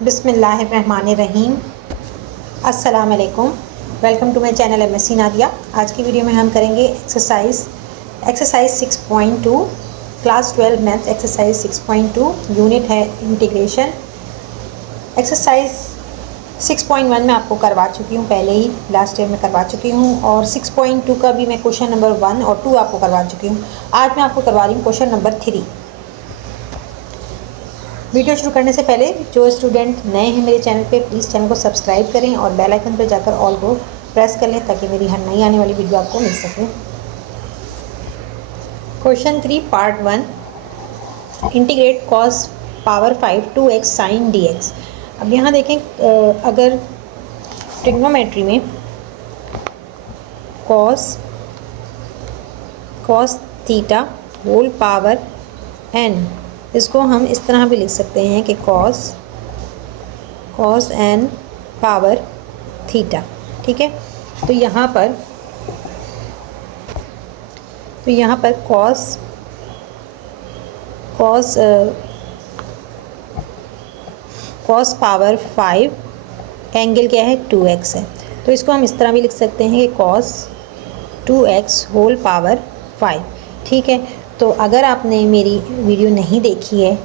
बिस्मिल्लाहिर्रहमानिर्रहीम। अस्सलाम वालेकुम। Welcome to my channel MSc Nadia. आज की वीडियो में हम करेंगे exercise 6.2 class 12 maths exercise 6.2 unit है इंटीग्रेशन। एक्सरसाइज 6.1 में आपको करवा चुकी हूँ, पहले ही लास्ट ईयर में करवा चुकी हूँ, और 6.2 का भी मैं क्वेश्चन नंबर 1 और 2 आपको करवा चुकी हूँ। आज मैं आपको करवा रही हूँ क्वेश्चन नंबर 3। वीडियो शुरू करने से पहले जो स्टूडेंट नए हैं मेरे चैनल पे, प्लीज़ चैनल को सब्सक्राइब करें और बेल आइकन पर जाकर ऑल को प्रेस कर लें ताकि मेरी हर नई आने वाली वीडियो आपको मिल सके। Question 3 part 1, integrate cos power 5 2x sine dx। अब यहाँ देखें, अगर ट्रिग्नोमेट्री में cos theta whole power n, इसको हम इस तरह भी लिख सकते हैं कि कॉस n पावर थीटा। ठीक है, तो यहाँ पर कॉस पावर 5 एंगल क्या है 2x है, तो इसको हम इस तरह भी लिख सकते हैं कि कॉस 2x होल पावर 5। ठीक है, तो अगर आपने मेरी वीडियो नहीं देखी है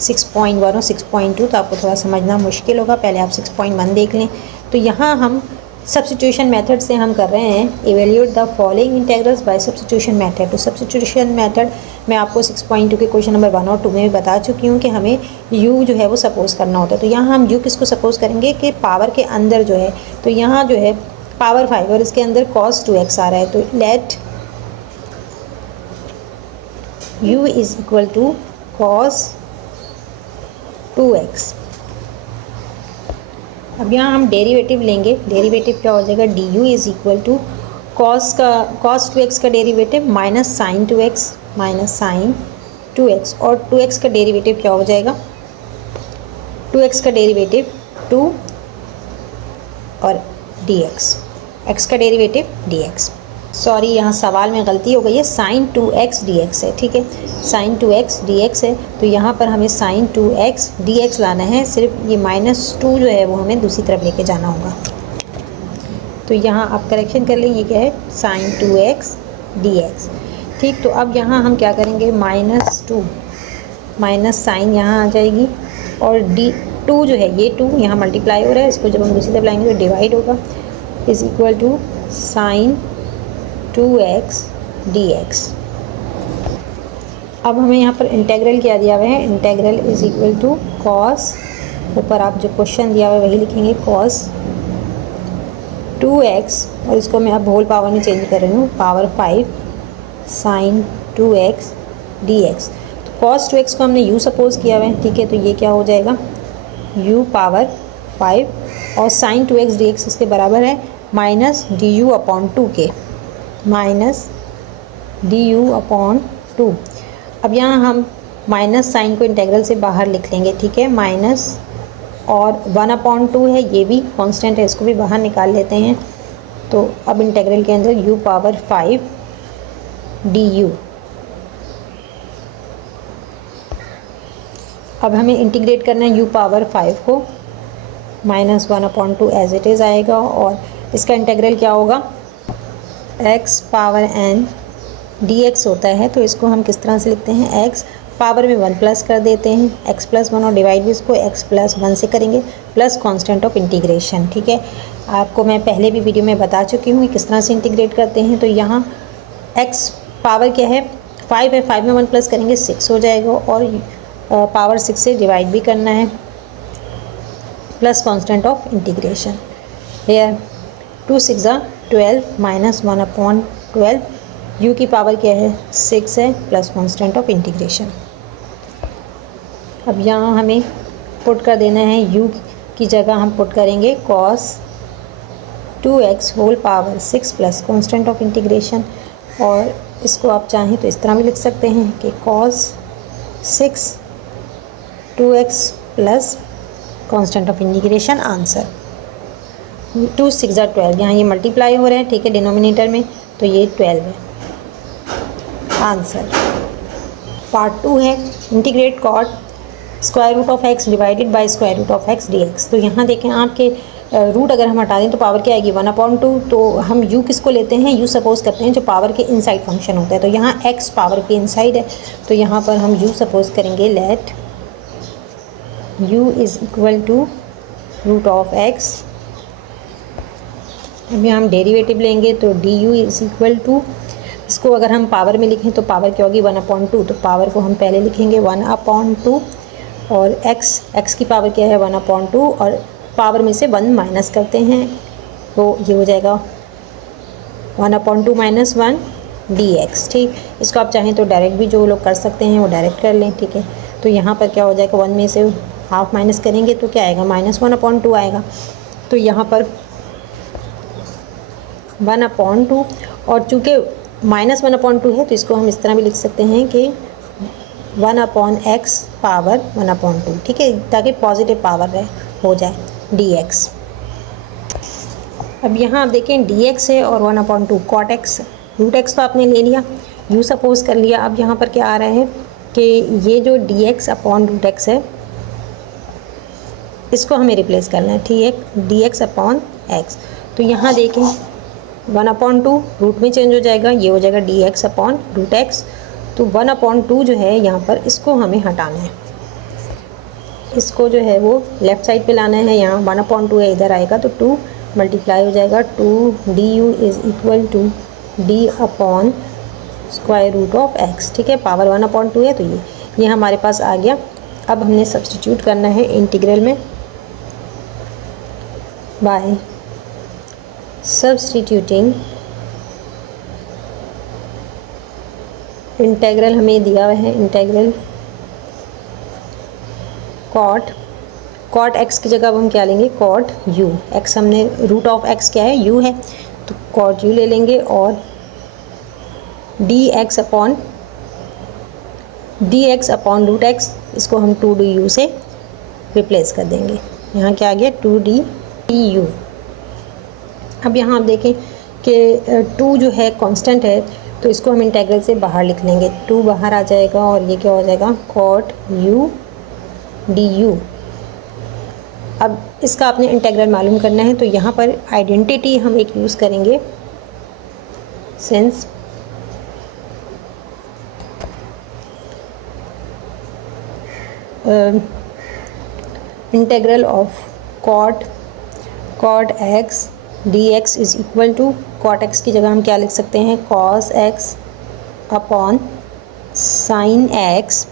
6.1 और 6.2 तो आपको थोड़ा समझना मुश्किल होगा, पहले आप 6.1 देख लें। तो यहाँ हम सब्स्टिट्यूशन मेथड से हम कर रहे हैं, evaluate the following integrals by substitution method. तो सब्स्टिट्यूशन मेथड मैं आपको 6.2 के क्वेश्चन नंबर 1 और 2 में भी बता चुकी हूँ कि हमें u जो है वो सपोज़ करना होता है। तो यहाँ हम u किसको सपोज़ करेंगे कि पावर के अंदर जो है, तो यहाँ जो है पावर 5 और इसके अंदर cos 2x आ रहा है, तो let u is equal to cos 2x। अब यहाँ हम डेरिवेटिव लेंगे, डेरिवेटिव क्या हो जाएगा, du is equal to cos 2x का डेरिवेटिव माइनस साइन 2x और 2x का डेरिवेटिव क्या हो जाएगा, 2x का डेरिवेटिव 2 और dx, x का डेरिवेटिव dx। सॉरी, यहाँ सवाल में गलती हो गई है, साइन 2x dx है। ठीक है, साइन 2x dx है, तो यहाँ पर हमें साइन 2x dx लाना है, सिर्फ ये -2 जो है वो हमें दूसरी तरफ लेके जाना होगा। तो यहाँ आप करेक्शन कर लें, ये क्या है साइन 2x dx। ठीक, तो अब यहाँ हम क्या करेंगे, -2 माइनस साइन यहाँ आ जाएगी और d2 जो है ये 2 यहाँ मल्टीप्लाई हो रहा है, इसको जब हम दूसरी तरफ लाएंगे तो डिवाइड होगा, is equal to sine 2x dx। अब हमें यहाँ पर इंटेग्रल क्या दिया हुआ है, integral is equal to cos, ऊपर आप जो क्वेश्चन दिया हुआ है वही लिखेंगे, कॉस 2x और इसको मैं अब होल पावर में चेंज कर रही हूँ, पावर 5 साइन 2x dx। तो कॉस 2x को हमने u सपोज किया हुआ है। ठीक है, तो ये क्या हो जाएगा u पावर 5 और साइन 2x dx इसके बराबर है माइनस du अपॉन 2 के, माइनस du/2। अब यहाँ हम माइनस साइन को इंटेग्रल से बाहर लिख लेंगे। ठीक है, माइनस और 1/2 है, ये भी कांस्टेंट है, इसको भी बाहर निकाल लेते हैं। तो अब इंटेग्रल के अंदर u पावर 5 du। अब हमें इंटीग्रेट करना है u पावर 5 को, -1/2 एज इट इज़ आएगा और इसका इंटेग्रल क्या होगा, x पावर n dx होता है। तो इसको हम किस तरह से लिखते हैं, x पावर में 1 प्लस कर देते हैं, x प्लस 1 और डिवाइड भी इसको x प्लस 1 से करेंगे, प्लस कांस्टेंट ऑफ इंटीग्रेशन। ठीक है, आपको मैं पहले भी वीडियो में बता चुकी हूँ किस तरह से इंटीग्रेट करते हैं। तो यहाँ x पावर क्या है 5 है, 5 में 1 प्लस करेंगे 6 हो जाएगा और पावर 6 से डिवाइड भी करना है, plus constant of integration. Here 2 6 12 -1/12, u की पावर क्या है 6 है, प्लस कांस्टेंट ऑफ इंटीग्रेशन। अब यहाँ हमें पुट कर देना है, u की जगह हम पुट करेंगे cos 2x whole power 6 plus constant of integration, और इसको आप चाहें तो इस तरह भी लिख सकते हैं कि cos 6 2x प्लस कांस्टेंट ऑफ इंटीग्रेशन। आंसर 2 6 12, यहाँ ये मल्टीप्लाई हो रहे हैं। ठीक है, डिनोमिनेटर में, तो ये 12 है आंसर। पार्ट 2 है integrate cot square root of x divided by square root of x d x. तो यहाँ देखें आपके रूट अगर हम हटा दें तो पावर क्या आएगी 1/2। तो हम u किसको लेते हैं, u सपोज करते हैं जो पावर के इनसाइड फंक्शन होता है। तो यहाँ x पावर के इनसाइड है, तो यहाँ पर हम u सपोज करेंगे let u is equal to root of x। अभी हम डेरिवेटिव लेंगे तो du इज़ इक्वल टू, इसको अगर हम पावर में लिखें तो पावर क्या होगी 1/2। तो पावर को हम पहले लिखेंगे 1/2 और x की पावर क्या है 1/2 और पावर में से 1 माइनस करते हैं तो ये हो जाएगा 1/2 माइनस 1 dx। ठीक, इसको आप चाहें तो डायरेक्ट भी जो लोग कर सकते हैं वो डायरेक्ट कर लें। ठीक है, तो यहाँ पर क्या हो जाएगा 1 में से हाफ माइनस करेंगे तो क्या आएगा -1/2 आएगा। तो यहाँ पर 1/2 और चूँकि -1/2 है तो इसको हम इस तरह भी लिख सकते हैं कि 1/x पावर 1/2। ठीक है, ताकि पॉजिटिव पावर हो जाए dx। अब यहाँ आप देखें dx है और 1/2 cot x, रूट x तो आपने ले लिया, u सपोज कर लिया। अब यहाँ पर क्या आ रहा है कि ये जो dx अपॉन रूट x है इसको हमें रिप्लेस करना है। ठीक है, dx अपॉन x। तो यहाँ देखें 1/2 रूट में चेंज हो जाएगा, ये हो जाएगा dx अपॉन रूट x। तो 1/2 जो है यहाँ पर इसको हमें हटाना है, इसको जो है वो लेफ़्ट साइड पे लाना है। यहाँ 1/2 है, इधर आएगा तो 2 मल्टीप्लाई हो जाएगा 2 du is equal to d upon square root of x। ठीक है, पावर 1/2 है तो ये हमारे पास आ गया। अब हमने सब्सटीट्यूट करना है इंटीग्रल में बाय सब्सटीट्यूटिंग इंटीग्रल हमें दिया हुआ है, इंटीग्रल कॉट x की जगह अब हम क्या लेंगे कॉट u। x हमने रूट ऑफ x क्या है u है, तो कॉट u ले लेंगे और dx अपॉन रूट x, इसको हम 2du से रिप्लेस कर देंगे। यहाँ क्या आ गया 2du। अब यहाँ आप देखें कि 2 जो है कांस्टेंट है तो इसको हम इंटीग्रल से बाहर लिख लेंगे, 2 बाहर आ जाएगा और ये क्या हो जाएगा कॉट u du। अब इसका आपने इंटीग्रल मालूम करना है तो यहाँ पर आइडेंटिटी हम एक यूज़ करेंगे, since integral of cot x dx is equal to cot x की जगह हम क्या लिख सकते हैं cos x upon sine x,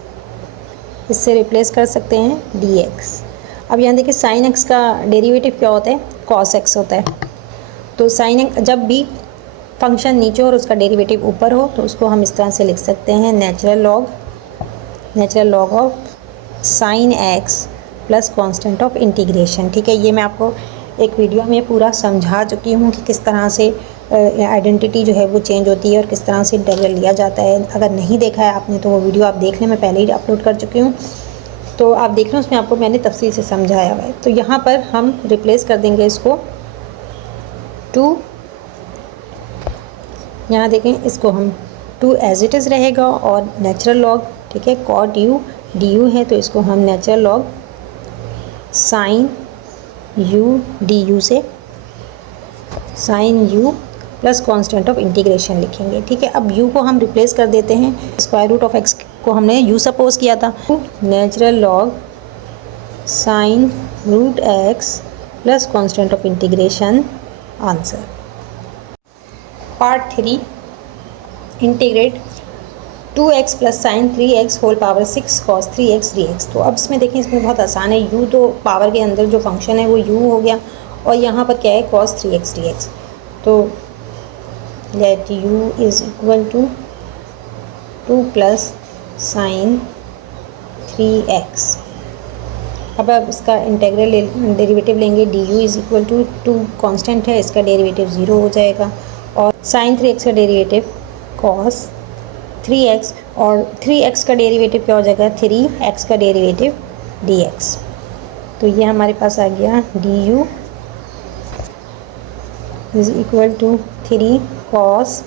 इससे रिप्लेस कर सकते हैं dx। अब यहाँ देखिए साइन x का डेरिवेटिव क्या होता है cos x होता है। तो साइन x जब भी फंक्शन नीचे और उसका डेरिवेटिव ऊपर हो तो उसको हम इस तरह से लिख सकते हैं natural log of sine x plus constant of integration. ठीक है, ये मैं आपको एक वीडियो में पूरा समझा चुकी हूँ कि किस तरह से आइडेंटिटी जो है वो चेंज होती है और किस तरह से इंटीग्रल लिया जाता है। अगर नहीं देखा है आपने तो वो वीडियो आप देख लें, मैं पहले ही अपलोड कर चुकी हूँ, तो आप देख लें, उसमें आपको मैंने तफसील से समझाया हुआ है। तो यहाँ पर हम रिप्लेस कर देंगे इसको 2, यहाँ देखें इसको हम 2 एज इट इज़ रहेगा और नेचुरल लॉग, ठीक है, कॉट u du है तो इसको हम natural log sine u du से sine u plus constant of integration लिखेंगे। ठीक है, अब u को हम रिप्लेस कर देते हैं, स्क्वायर रूट ऑफ x को हमने u सपोज किया था, natural log sine root x plus constant of integration answer. Part 3 integrate 2x plus sine 3x whole power 6 cos 3x dx। तो अब इसमें देखें, इसमें बहुत आसान है, u तो पावर के अंदर जो फंक्शन है वो u हो गया और यहाँ पर क्या है cos 3x dx। तो let u is equal to 2 plus sine 3x। अब आप इसका इंटीग्रल डेरिवेटिव लेंगे, du is equal to 2 constant है, इसका डेरिवेटिव 0 हो जाएगा और साइन 3x का डेरिवेटिव cos 3x और 3x का डेरिवेटिव क्या हो जाएगा 3x का डेरिवेटिव dx। तो ये हमारे पास आ गया du is equal to 3 cos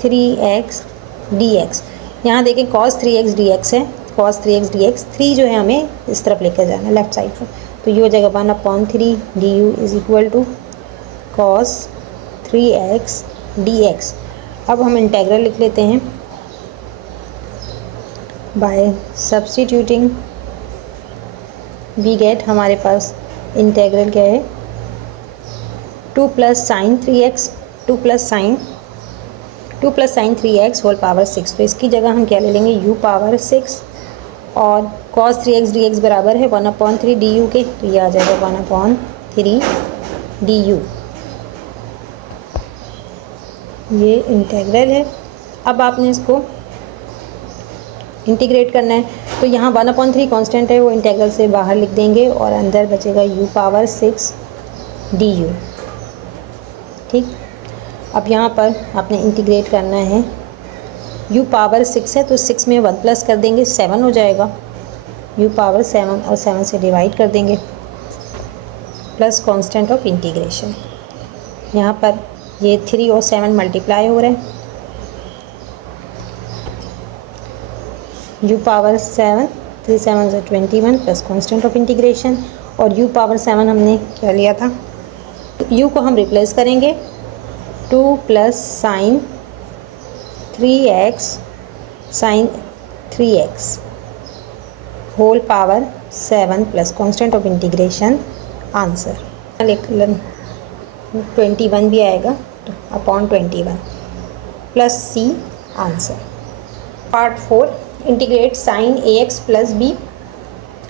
3x dx। यहाँ देखें cos 3x dx है, cos 3x dx, 3 जो है हमें इस तरफ लेकर जाना है लेफ्ट साइड पर, तो ये हो जाएगा 1/3 du is equal to cos 3x dx। अब हम इंटेग्रल लिख लेते हैं बाय सब्स्टिट्यूटिंग, वी गेट, हमारे पास इंटेग्रल क्या है 2 plus sine 3x, 2 plus sine 3x whole power 6, तो इसकी जगह हम क्या ले लेंगे u पावर 6, और cos 3x dx बराबर है 1/3 du के, तो ये आ जाएगा 1/3 du। ये इंटेग्रल है। अब आपने इसको इंटीग्रेट करना है, तो यहाँ 1/3 कांस्टेंट है, वो इंटेग्रल से बाहर लिख देंगे और अंदर बचेगा u पावर 6 du। ठीक, अब यहाँ पर आपने इंटीग्रेट करना है, u पावर 6 है तो 6 में 1 प्लस कर देंगे, 7 हो जाएगा, u पावर 7 और 7 से डिवाइड कर देंगे, प्लस कांस्टेंट ऑफ इंटीग्रेशन। यहाँ पर ये 3 और 7 मल्टीप्लाई हो रहे हैं, u पावर 7, 3 7 से 21 प्लस कांस्टेंट ऑफ इंटीग्रेशन, और u पावर 7 हमने क्या लिया था, u को हम रिप्लेस करेंगे 2 plus sine 3x whole power 7 plus constant of integration, answer लिख 21 भी आएगा तो upon 21 plus C, answer. Part 4, integrate sine ax plus b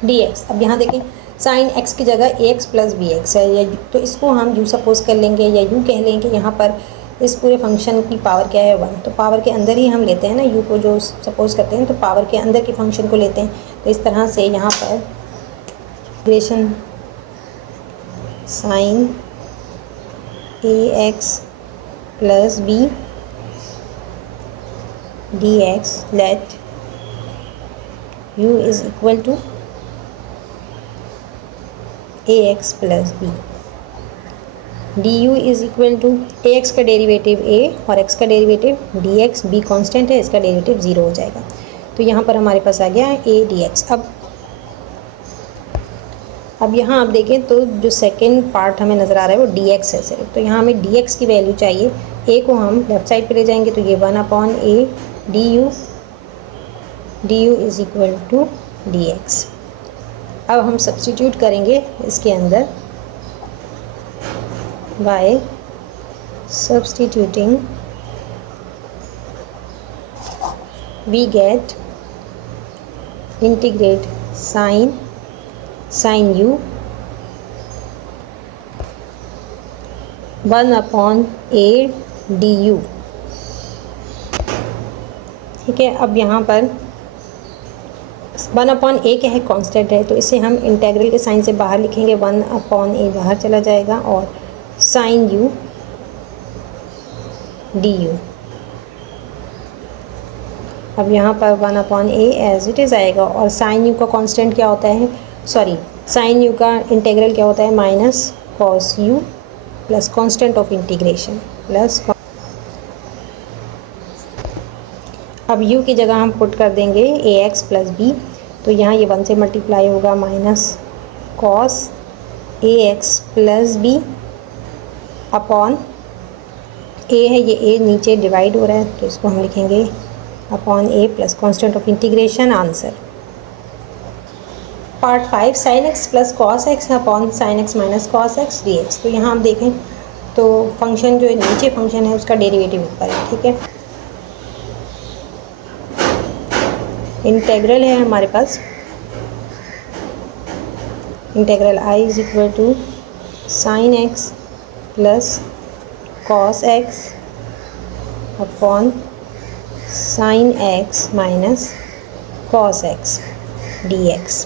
dx। अब यहाँ देखें साइन x की जगह ax प्लस bx है, या तो इसको हम u सपोज कर लेंगे या u कह लेंगे। यहाँ पर इस पूरे फंक्शन की पावर क्या है 1, तो पावर के अंदर ही हम लेते हैं ना, u को जो सपोज करते हैं तो पावर के अंदर के फंक्शन को लेते हैं। तो इस तरह से यहाँ पर integration sine ax plus b dx let u is equal to ax plus b, du is equal to ax का डेरिवेटिव a और x का डेरिवेटिव dx, b कांस्टेंट है, इसका डेरिवेटिव 0 हो जाएगा। तो यहाँ पर हमारे पास आ गया a dx। अब यहाँ आप देखें तो जो सेकेंड पार्ट हमें नज़र आ रहा है वो dx है सिर्फ, तो यहाँ हमें dx की वैल्यू चाहिए। a को हम लेफ़्ट साइड पे ले जाएंगे तो ये 1/a du is equal to dx। अब हम सब्स्टिट्यूट करेंगे इसके अंदर by substituting, we get integrate sine u 1/a du। ठीक है, अब यहाँ पर 1/a क्या है, कांस्टेंट है, तो इसे हम इंटेग्रल के साइन से बाहर लिखेंगे, 1/a बाहर चला जाएगा और साइन u du। अब यहाँ पर 1/a एज इट इज़ आएगा, और साइन u का कांस्टेंट क्या होता है, साइन u का इंटेग्रल क्या होता है, minus cos u plus constant of integration plus. अब u की जगह हम पुट कर देंगे ax प्लस b, तो यहाँ ये 1 से मल्टीप्लाई होगा, minus cos ax plus b upon a है, ये a नीचे डिवाइड हो रहा है तो इसको हम लिखेंगे upon a plus constant of integration, answer. Part 5, sine x plus cos x upon sine x minus cos x dx। तो यहाँ हम देखें तो फंक्शन जो नीचे फंक्शन है उसका डेरिवेटिव ऊपर है। ठीक है, इंटेग्रल है हमारे पास, integral i is equal to sine x plus cos x upon sine x minus cos x dx।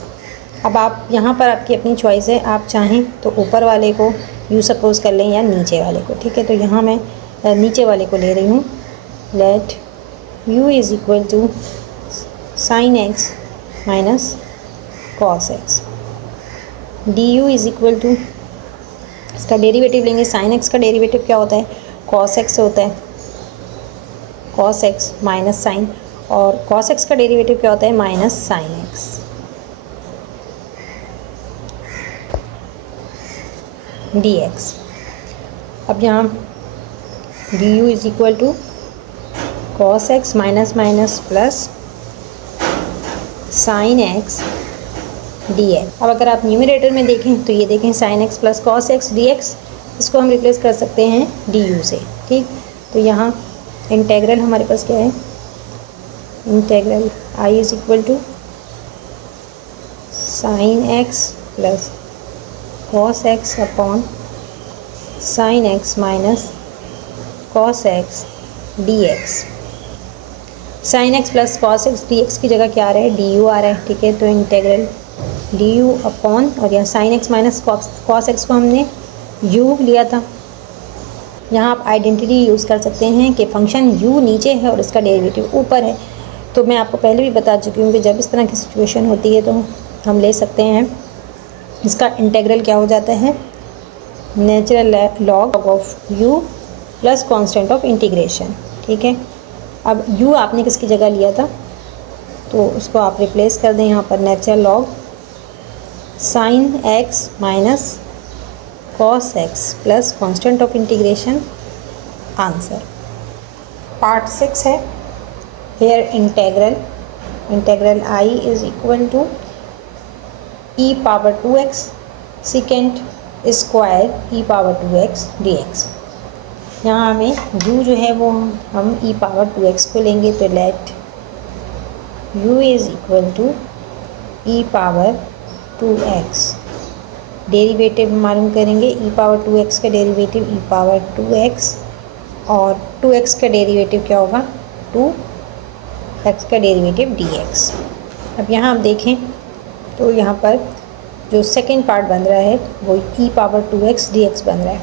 अब आप यहाँ पर आपकी अपनी चॉइस है, आप चाहें तो ऊपर वाले को u सपोज कर लें या नीचे वाले को। ठीक है, तो यहाँ मैं नीचे वाले को ले रही हूँ, let u is equal to sine x minus cos x du is equal to, इसका डेरिवेटिव लेंगे, साइन x का डेरिवेटिव क्या होता है, कॉस x होता है, कॉस x माइनस साइन, और cos x का डेरिवेटिव क्या होता है, माइनस साइन x dx। अब यहाँ du is equal to cos x minus minus plus sine x dx। अब अगर आप न्यूमरेटर में देखें तो ये देखें sin x plus cos x dx, इसको हम रिप्लेस कर सकते हैं du से, ठीक। तो यहाँ इंटेग्रल हमारे पास क्या है, integral I is equal to sine x plus cos x upon sine x minus cos x dx। Sine x plus cos x dx की जगह क्या आ रहा है, du आ रहा है, ठीक है। तो इंटेग्रल du अपॉन, और यहाँ sine x minus cos x को हमने u लिया था। यहाँ आप आइडेंटिटी यूज़ कर सकते हैं कि फंक्शन u नीचे है और इसका डेरिवेटिव ऊपर है। तो मैं आपको पहले भी बता चुकी हूँ कि जब इस तरह की सिचुएशन होती है तो हम ले सकते हैं, इसका इंटेग्रल क्या हो जाता है, natural log of u plus constant of integration, ठीक है। अब u आपने किसकी जगह लिया था, तो उसको आप रिप्लेस कर दें यहाँ पर, natural log sine x minus cos x plus constant of integration, answer. Part 6 है, here integral I is equal to e power 2x secant square e power 2x dx। यहाँ हमें u जो है वो हम e पावर 2x को लेंगे, तो let u is equal to e power 2x। Derivative मालूम करेंगे, e पावर 2x का डेरिवेटिव e पावर 2x, और 2x का डेरिवेटिव क्या होगा, 2x का डेरिवेटिव dx। अब यहाँ हम देखें तो यहाँ पर जो सेकेंड पार्ट बन रहा है वो e पावर 2x dx बन रहा है,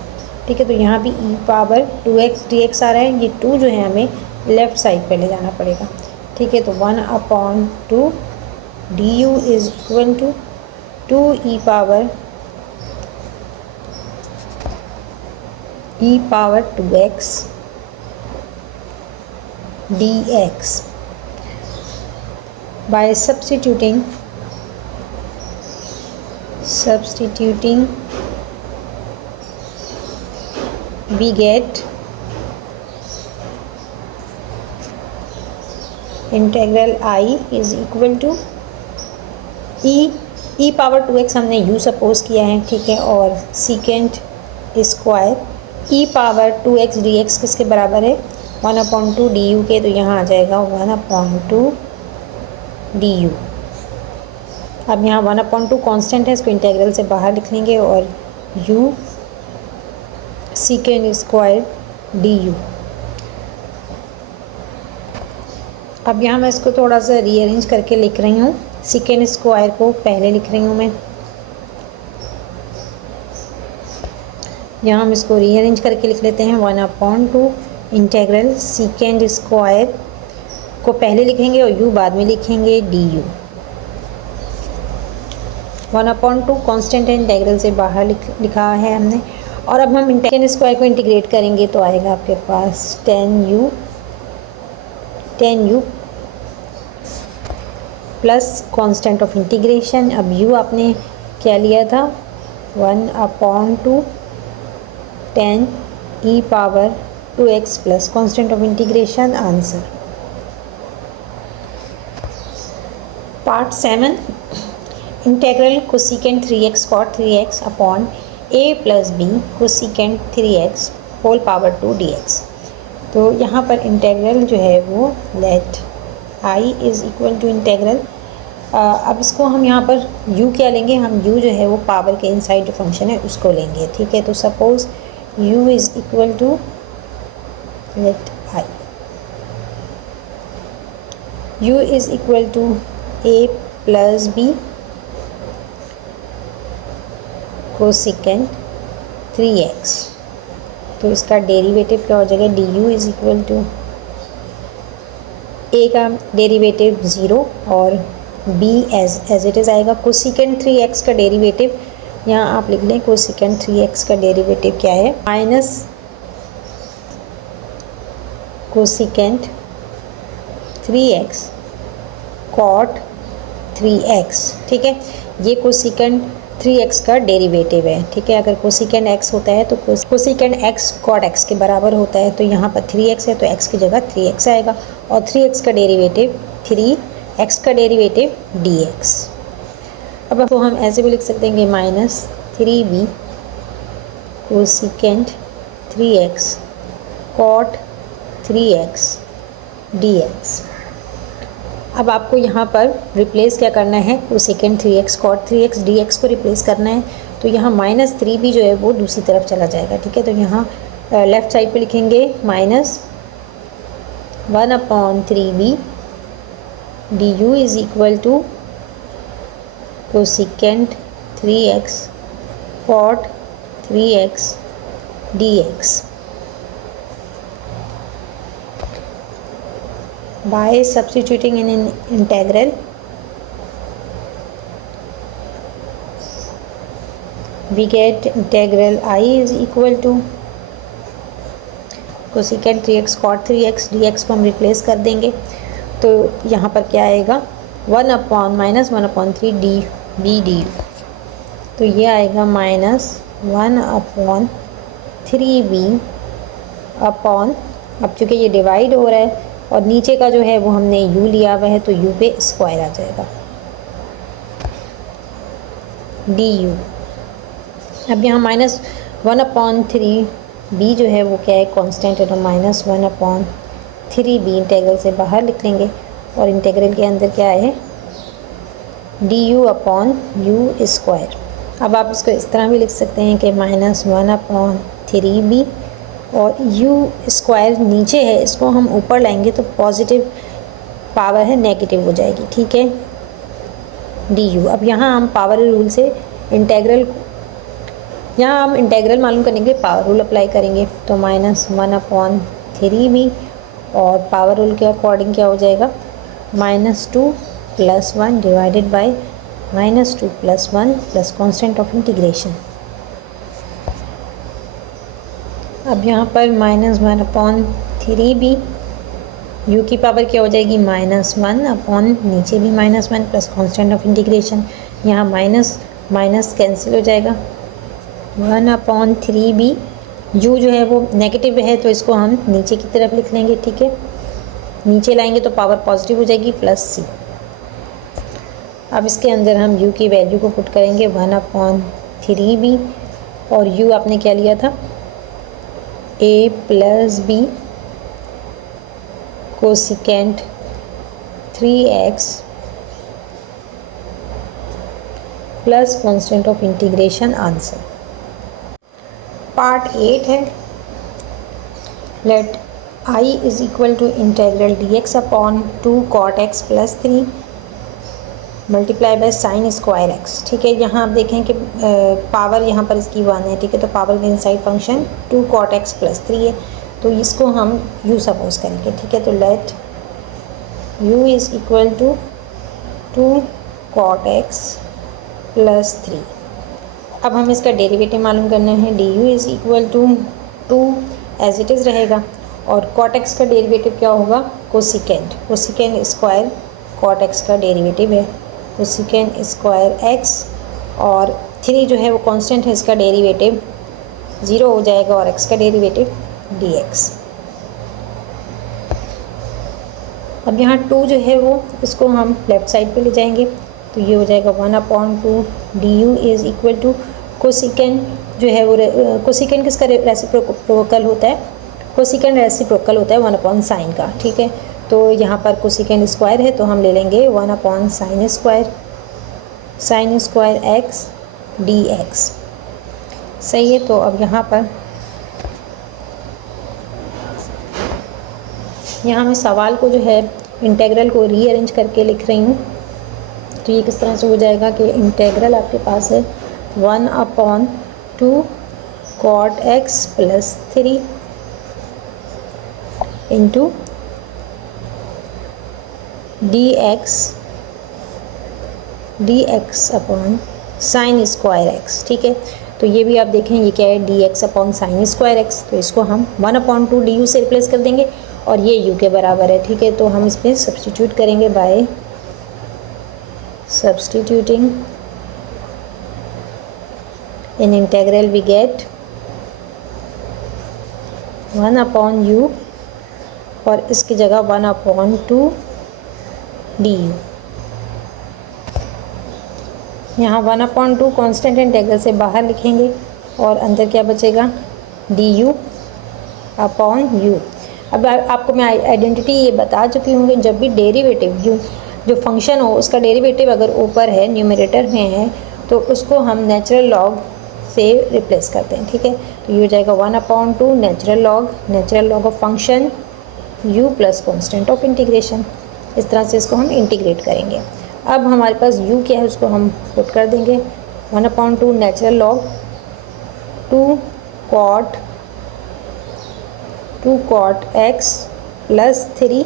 ठीक है। तो यहाँ भी e पावर 2x dx आ रहा है, ये 2 जो है हमें लेफ़्ट साइड पे ले जाना पड़ेगा, ठीक है। तो 1/2 du is equal to 2 e power 2x dx। By substituting we get integral I is equal to e power 2x हमने u सपोज किया है, ठीक है। और secant square e power 2x dx किसके बराबर है, 1/2 du के, तो यहाँ आ जाएगा 1/2 du। अब यहाँ 1/2 कांस्टेंट है, इसको इंटेग्रल से बाहर लिख लेंगे, और u सीकेंड स्क्वायर du। अब यहाँ मैं इसको थोड़ा सा रीअरेंज करके लिख रही हूँ, सीकेंड स्क्वायर को पहले लिख रही हूँ मैं, यहाँ हम इसको रीअरेंज करके लिख लेते हैं, 1/2 इंटेग्रल सीकेंड स्क्वायर को पहले लिखेंगे और u बाद में लिखेंगे du। 1/2 कांस्टेंट है, इंटेग्रल से बाहर लिखा है हमने। और अब हम इंटेग्रल स्क्वायर को इंटीग्रेट करेंगे तो आएगा आपके पास 10u plus constant of integration. अब u आपने क्या लिया था, 1/2 10 e पावर 2x प्लस constant of integration, answer. Part 7 integral cosecant 3x cot 3x upon a plus b cosecant 3x whole power 2 dx। तो यहाँ पर इंटेग्रल जो है वो let I is equal to integral, अब इसको हम यहाँ पर u क्या लेंगे, हम u जो है वो पावर के इनसाइड जो फंक्शन है उसको लेंगे, ठीक है। तो suppose u is equal to let I, u is equal to a plus b cosecant 3x। तो इसका डेरिवेटिव क्या हो जाएगा, du is equal to a का डेरिवेटिव 0 और b एज इट इज़ आएगा। कोसेकेंट 3x का डेरिवेटिव यहाँ आप लिख लें, कोसेकेंट 3x का डेरिवेटिव क्या है, minus cosecant 3x cot 3x, ठीक है। ये कोसिकेंड 3x का डेरिवेटिव है, ठीक है। अगर कोसिकेंड x होता है तो कोसिकेंड x cot x के बराबर होता है, तो यहाँ पर 3x है तो x की जगह 3x आएगा, और 3x का डेरिवेटिव 3x का डेरिवेटिव dx। अब तो हम ऐसे भी लिख सकते हैं कि -3b cosecant 3x cot 3x dx। अब आपको यहाँ पर रिप्लेस क्या करना है, cosecant 3x cot 3x dx को रिप्लेस करना है। तो यहाँ -3b जो है वो दूसरी तरफ चला जाएगा, ठीक है। तो यहाँ लेफ़्ट साइड पे लिखेंगे -1/3b du is equal to cosecant 3x cot 3x dx। By substituting in an integral, we get integral I is equal to cosecant 3x cot 3x dx को हम रिप्लेस कर देंगे। तो यहाँ पर क्या आएगा, 1/-1/3 db du। तो ये आएगा -1/3b अपॉन, अब चूँकि ये डिवाइड हो रहा है और नीचे का जो है वो हमने u लिया हुआ है तो u पे स्क्वायर आ जाएगा du। अब यहाँ -1/3b जो है वो क्या है, कांस्टेंट है, तो -1/3b इंटीग्रल से बाहर लिख लेंगे, और इंटीग्रल के अंदर क्या है, du अपॉन u स्क्वायर। अब आप इसको इस तरह भी लिख सकते हैं कि -1/3b और u स्क्वायर नीचे है, इसको हम ऊपर लाएंगे तो पॉजिटिव पावर है नेगेटिव हो जाएगी, ठीक है, du। अब यहाँ हम पावर रूल से इंटीग्रल, यहाँ हम इंटीग्रल मालूम करने के लिए पावर रूल अप्लाई करेंगे। तो -1/3b और पावर रूल के अकॉर्डिंग क्या हो जाएगा, -2 + 1 divided by -2 + 1 plus constant of integration. अब यहाँ पर -1/3b, u की पावर क्या हो जाएगी, -1 अपॉन नीचे भी -1 प्लस कांस्टेंट ऑफ इंटीग्रेशन। यहाँ माइनस माइनस कैंसिल हो जाएगा, 1/3b। u जो है वो नेगेटिव है तो इसको हम नीचे की तरफ लिख लेंगे, ठीक है। नीचे लाएंगे तो पावर पॉजिटिव हो जाएगी +c। अब इसके अंदर हम u की वैल्यू को पुट करेंगे 1/3b, और u आपने क्या लिया था, a + b cosecant 3x plus constant of integration answer. Part 8 है, let I is equal to integral dx upon 2 cot x + 3 multiply by sine square x, ठीक है। यहाँ आप देखें कि पावर यहाँ पर इसकी 1 है, ठीक है। तो पावर के इनसाइड फंक्शन 2 cot x + 3 है, तो इसको हम u सपोज करेंगे, ठीक है। तो let u is equal to 2 cot x + 3। अब हम इसका डेरिवेटिव मालूम करना है, du is equal to 2 as it is रहेगा, और cot x का डेरिवेटिव क्या होगा, कोसिकेंड स्क्वायर cot x का डेरिवेटिव है, कोसिकेंड स्क्वायर x, और 3 जो है वो कांस्टेंट है, इसका डेरिवेटिव 0 हो जाएगा, और x का डेरिवेटिव dx। अब यहाँ 2 जो है वो इसको हम लेफ़्ट साइड पे ले जाएंगे, तो ये हो जाएगा 1/2 du is equal to cosecant जो है वो कोसिकेंड किसका रेसिप्रोकल होता है, कोसिकेंड रेसिप्रोकल होता है 1/sin का, ठीक है। तो यहाँ पर कोसिकेंड स्क्वायर है तो हम ले लेंगे 1/sin स्क्वायर x dx, सही है। तो अब यहाँ पर मैं सवाल को जो है इंटीग्रल को रीअरेंज करके लिख रही हूँ। तो ये किस तरह से हो जाएगा कि इंटीग्रल आपके पास है 1/2 cot x + 3 into dx upon sine square x, ठीक है। तो ये भी आप देखें ये क्या है, dx upon sine square x, तो इसको हम 1/2 du से रिप्लेस कर देंगे, और ये u के बराबर है, ठीक है। तो हम इसमें सब्स्टिट्यूट करेंगे by substituting in integral we get 1/u और इसकी जगह 1/2 du। यहाँ 1/2 कांस्टेंट इंटेग्रल से बाहर लिखेंगे और अंदर क्या बचेगा, du/u। अब आपको मैं आइडेंटिटी ये बता चुकी हूँ कि जब भी डेरिवेटिव जो फंक्शन हो उसका डेरिवेटिव अगर ऊपर है, न्यूमरेटर में है, तो उसको हम नेचुरल लॉग से रिप्लेस करते हैं, ठीक है। तो ये हो जाएगा 1/2 natural log of function u plus constant of integration. इस तरह से इसको हम इंटीग्रेट करेंगे। अब हमारे पास u क्या है उसको हम पुट कर देंगे 1/2 natural log 2 cot x plus 3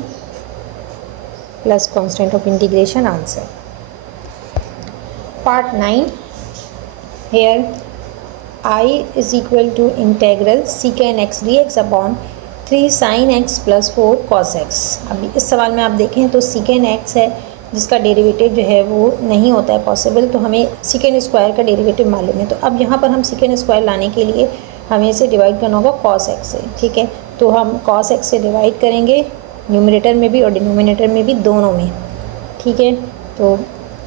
plus constant of integration answer. Part 9 here I is equal to integral secant x dx upon 3 sin x plus 4 cos x। अभी इस सवाल में आप देखें तो secant x है जिसका डेरिवेटिव जो है वो नहीं होता है पॉसिबल, तो हमें secant स्क्वायर का डेरिवेटिव मालूम है। तो अब यहाँ पर हम secant स्क्वायर लाने के लिए हमें इसे डिवाइड करना होगा cos x से, ठीक है। तो हम cos x से डिवाइड करेंगे न्यूमरेटर में भी और डिनोमिनेटर में भी, दोनों में, ठीक है। तो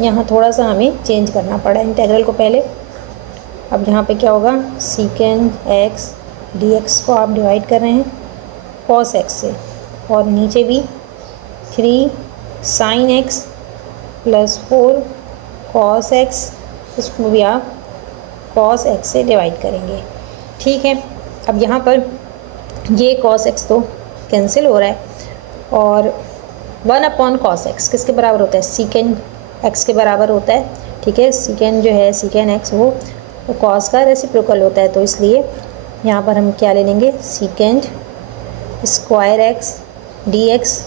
यहाँ थोड़ा सा हमें चेंज करना पड़ा इंटेग्रल को पहले। अब यहाँ पे क्या होगा, secant x dx को आप डिवाइड कर रहे हैं cos x से और नीचे भी 3 sin x plus 4 cos x, इसको भी आप cos x से डिवाइड करेंगे, ठीक है। अब यहाँ पर ये cos x तो कैंसिल हो रहा है और 1/cos x किसके बराबर होता है, secant x के बराबर होता है, ठीक है। secant जो है secant x वो cos का रेसिप्रोकल होता है, तो इसलिए यहाँ पर हम क्या ले लेंगे, secant square x dx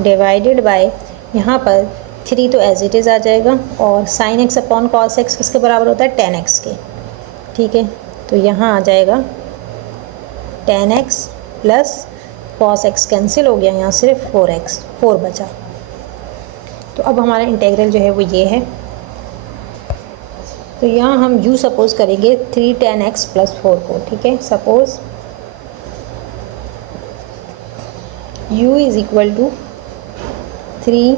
divided by, यहाँ पर 3 तो एज इट इज़ आ जाएगा और sin x upon cos x किसके बराबर होता है, tan x के, ठीक है। तो यहाँ आ जाएगा tan x plus cos x cancel हो गया, यहाँ सिर्फ 4 बचा। तो अब हमारा इंटेग्रल जो है वो ये है। तो यहाँ हम u सपोज करेंगे 3 tan x प्लस 4 को, ठीक है। Suppose u is equal to 3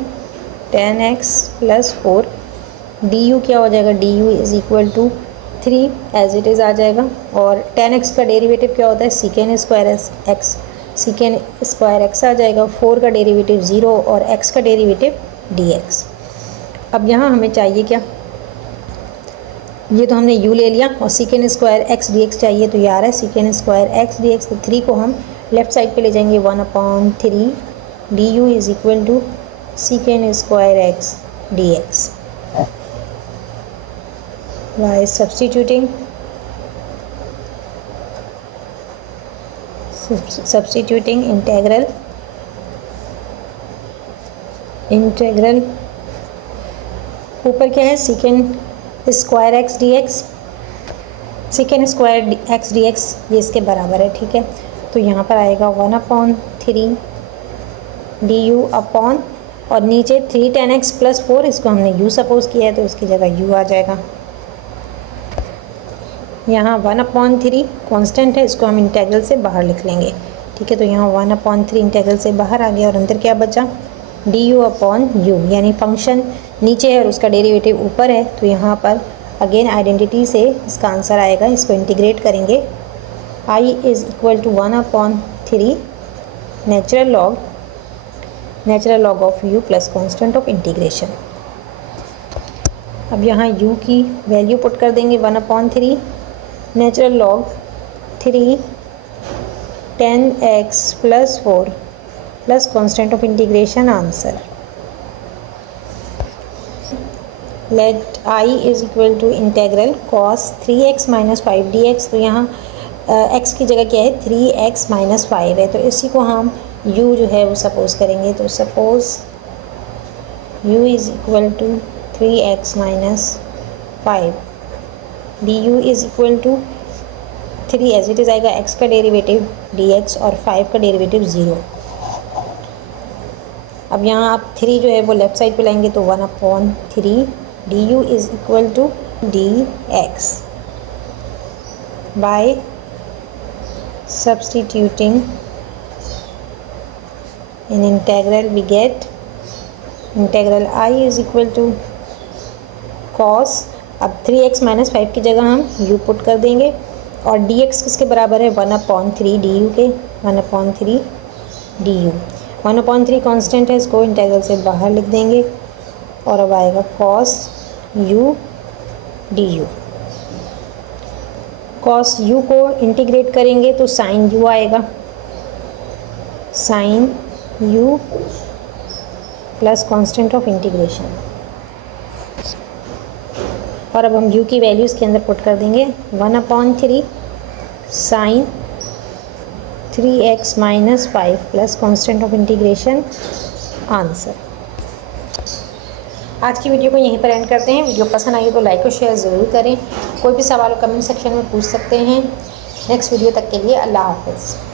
tan x plus 4, du क्या हो जाएगा, du is equal to 3 as it is आ जाएगा और tan x का डेरिवेटिव क्या होता है, secant स्क्वायर x आ जाएगा, 4 का डेरिवेटिव 0 और x का डेरिवेटिव dx। अब यहाँ हमें चाहिए क्या, ये तो हमने u ले लिया और secant स्क्वायर x dx चाहिए, तो ये आ रहा है secant स्क्वायर x dx। तो 3 को हम लेफ़्ट साइड पे ले जाएंगे 1/3 du is equal to secant square x dx by substituting integral ऊपर क्या है, secant square x dx, secant square x dx ये इसके बराबर है, ठीक है। तो यहाँ पर आएगा 1/3 du अपॉन और नीचे 3 tan x प्लस 4, इसको हमने u सपोज किया है तो इसकी जगह u आ जाएगा। यहाँ 1/3 कांस्टेंट है, इसको हम इंटेग्रल से बाहर लिख लेंगे, ठीक है। तो यहाँ 1/3 इंटेग्रल से बाहर आ गया और अंदर क्या बचा, du अपॉन u, यानी फंक्शन नीचे है और उसका डेरिवेटिव ऊपर है। तो यहाँ पर अगेन आइडेंटिटी से इसका आंसर आएगा, इसको इंटीग्रेट करेंगे। I is equal to 1/3 natural log of u plus constant of integration. अब यहाँ u की वैल्यू पुट कर देंगे 1/3 natural log 3 tan x plus 4 plus constant of integration answer. Let I is equal to integral cos 3x minus 5 dx। तो यहाँ x की जगह क्या है, 3x माइनस 5 है, तो इसी को हम u जो है वो सपोज करेंगे। तो suppose u is equal to 3x minus 5 du is equal to 3 as it is आएगा, x का डेरिवेटिव dx और 5 का डेरिवेटिव 0। अब यहाँ आप 3 जो है वो लेफ़्ट साइड पे लाएंगे तो 1/3 du is equal to dx by substituting in integral we get integral I is equal to cos, अब 3x - 5 की जगह हम u पुट कर देंगे और dx किसके बराबर है 1/3 du के 1/3 du 1/3 कांस्टेंट है, इसको इंटीग्रल से बाहर लिख देंगे और अब आएगा cos u du। cos u को इंटीग्रेट करेंगे तो sin u आएगा, sin u plus constant of integration और अब हम u की वैल्यू इसके अंदर पुट कर देंगे 1/3 sin 3x - 5 plus constant of integration answer. आज की वीडियो को यहीं पर एंड करते हैं। वीडियो पसंद आई तो लाइक और शेयर ज़रूर करें। कोई भी सवाल कमेंट सेक्शन में पूछ सकते हैं। नेक्स्ट वीडियो तक के लिए अल्लाह हाफ़िज़।